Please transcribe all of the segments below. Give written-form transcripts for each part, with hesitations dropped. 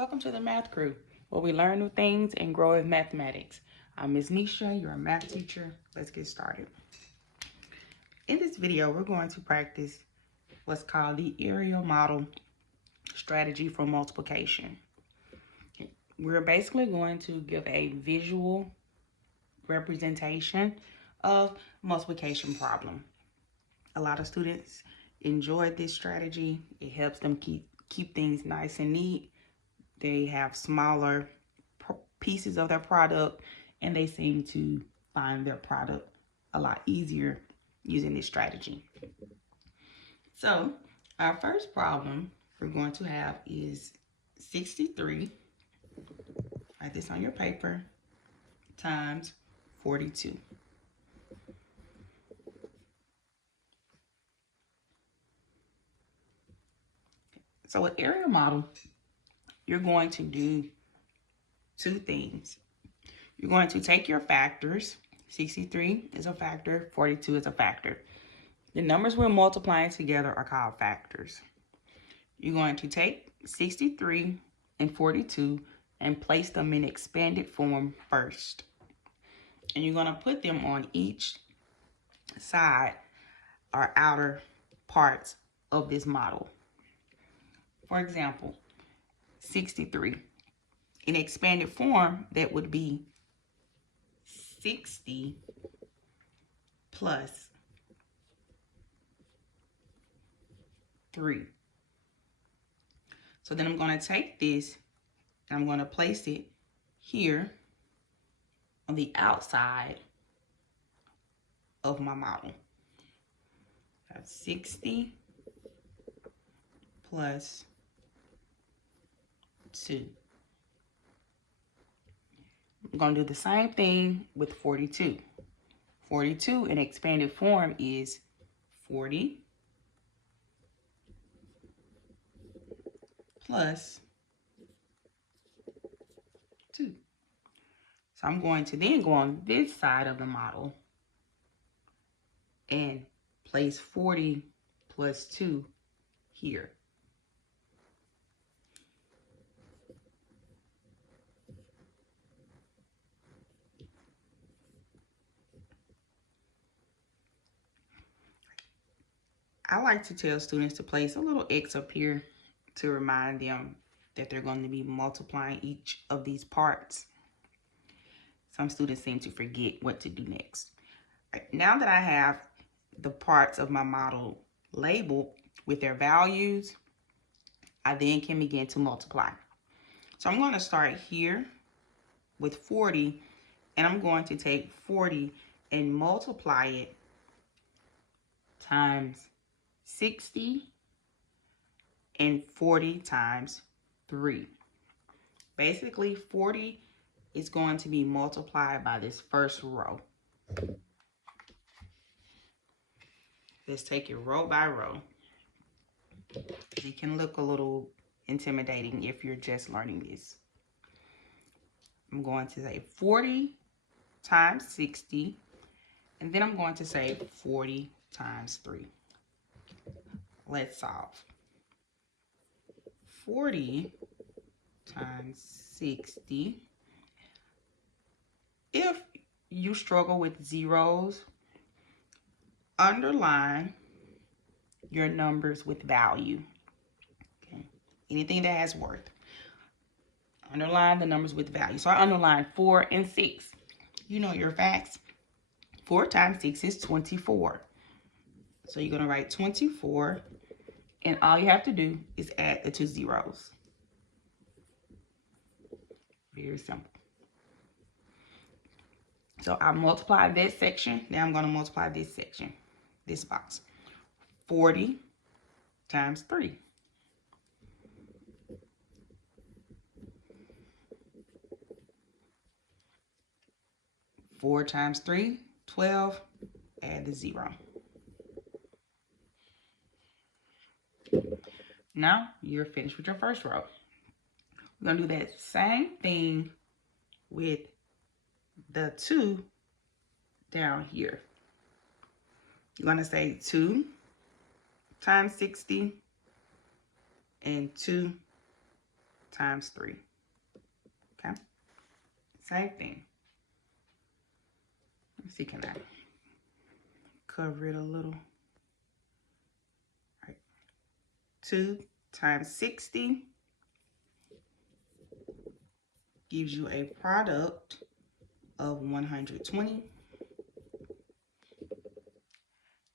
Welcome to the Math Krew, where we learn new things and grow in mathematics. I'm Ms. Nisha, you're a math teacher. Let's get started. In this video, we're going to practice what's called the area model strategy for multiplication. We're basically going to give a visual representation of multiplication problem. A lot of students enjoy this strategy. It helps them keep things nice and neat. They have smaller pieces of their product, and they seem to find their product a lot easier using this strategy. So our first problem we're going to have is 63, write this on your paper, times 42. So with area model, you're going to do two things. You're going to take your factors. 63 is a factor, 42 is a factor. The numbers we're multiplying together are called factors. You're going to take 63 and 42 and place them in expanded form first. And you're going to put them on each side or outer parts of this model. For example, 63. In expanded form, that would be 60 plus 3. So then I'm going to take this and I'm going to place it here on the outside of my model. That's 60 plus 2. I'm going to do the same thing with 42. 42 in expanded form is 40 plus 2. So I'm going to then go on this side of the model and place 40 plus 2 here. I like to tell students to place a little X up here to remind them that they're going to be multiplying each of these parts. Some students seem to forget what to do next. Right, now that I have the parts of my model labeled with their values, I then can begin to multiply. So I'm going to start here with 40, and I'm going to take 40 and multiply it times 60 and 40 times 3. Basically, 40 is going to be multiplied by this first row. Let's take it row by row. It can look a little intimidating if you're just learning this. I'm going to say 40 times 60, and then I'm going to say 40 times 3. Let's solve. 40 times 60. If you struggle with zeros, underline your numbers with value. Okay. Anything that has worth. Underline the numbers with value. So I underline 4 and 6. You know your facts. 4 times 6 is 24. So you're going to write 24. And all you have to do is add the two zeros. Very simple. So I multiplied this section. Now I'm going to multiply this section, this box. 40 times 3. 4 times 3, 12. Add the 0. Now you're finished with your first row. We're going to do that same thing with the 2 down here. You're going to say 2 times 60 and 2 times 3. Okay. Same thing. Let's see, can I cover it a little? All right. 2 times 60 gives you a product of 120.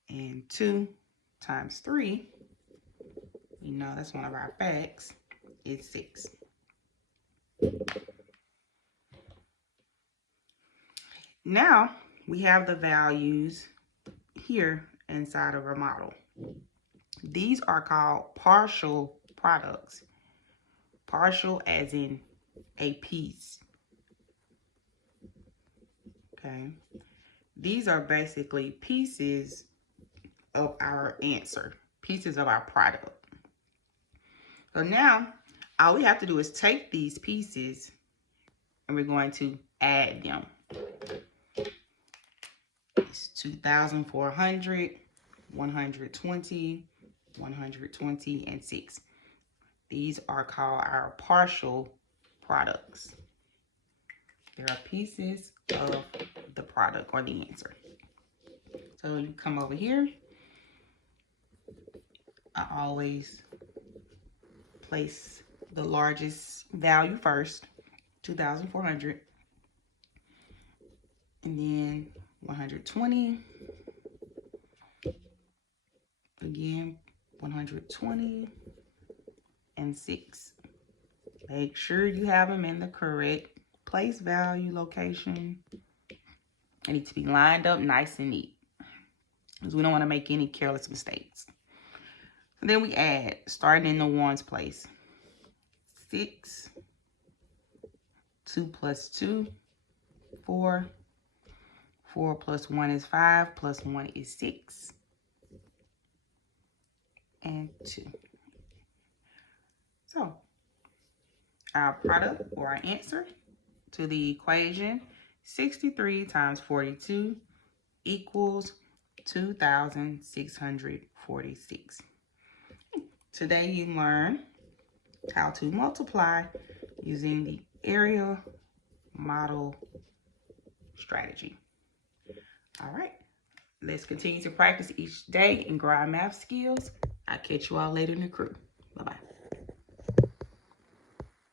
And 2 times 3, we know that's one of our facts, is 6. Now we have the values here inside of our model. These are called partial products. Partial as in a piece. Okay. These are basically pieces of our answer, pieces of our product. So now all we have to do is take these pieces and we're going to add them. It's 2,400, 120, 120, and 6. These are called our partial products. They are pieces of the product or the answer. So you come over here. I always place the largest value first, 2,400. And then 120. Again, 120 and 6. Make sure you have them in the correct place, value, location. They need to be lined up nice and neat, because we don't want to make any careless mistakes. And then we add, starting in the ones place. 6, 2 plus 2, 4. 4 plus 1 is 5, plus 1 is 6. And 2. So our product or our answer to the equation 63 times 42 equals 2,646. Today you learn how to multiply using the area model strategy. All right, let's continue to practice each day and grow our math skills. I'll catch you all later in the crew. Bye-bye.